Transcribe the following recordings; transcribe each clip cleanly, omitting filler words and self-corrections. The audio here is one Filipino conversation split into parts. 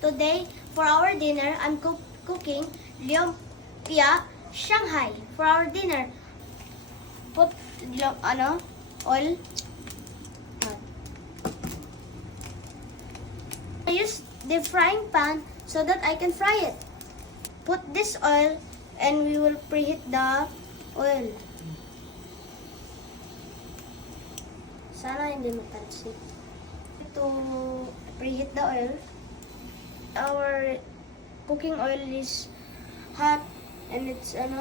Today, for our dinner, I'm cooking lumpia Shanghai. For our dinner, put oil. I use the frying pan so that I can fry it. Put this oil and we will preheat the oil. Sana hindi matalsik. To preheat the oil, our cooking oil is hot and it's and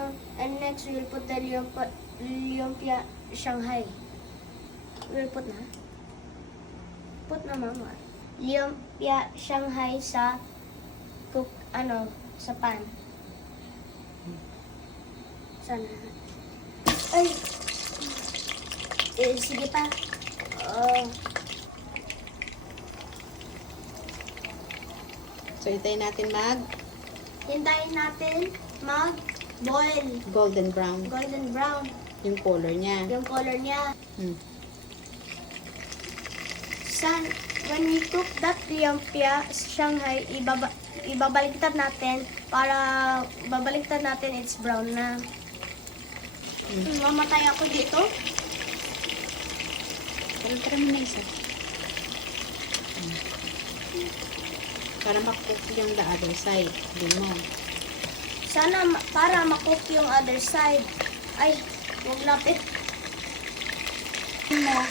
next we will put the lumpia Shanghai. We will put na mama. Lumpia Shanghai sa sa pan. Sana. Ay. Sige pa. So, hintayin natin mag-boil. golden brown. Golden brown. Yung color niya. Yung color niya. When we cook that lumpia Shanghai, ibabaliktad natin para it's brown na. Mamatay ako dito. Tara mo na isa. Para makook yung the other side. Hindi mo. Sana para makook yung other side. Ay, huwag lapit. Ganyan.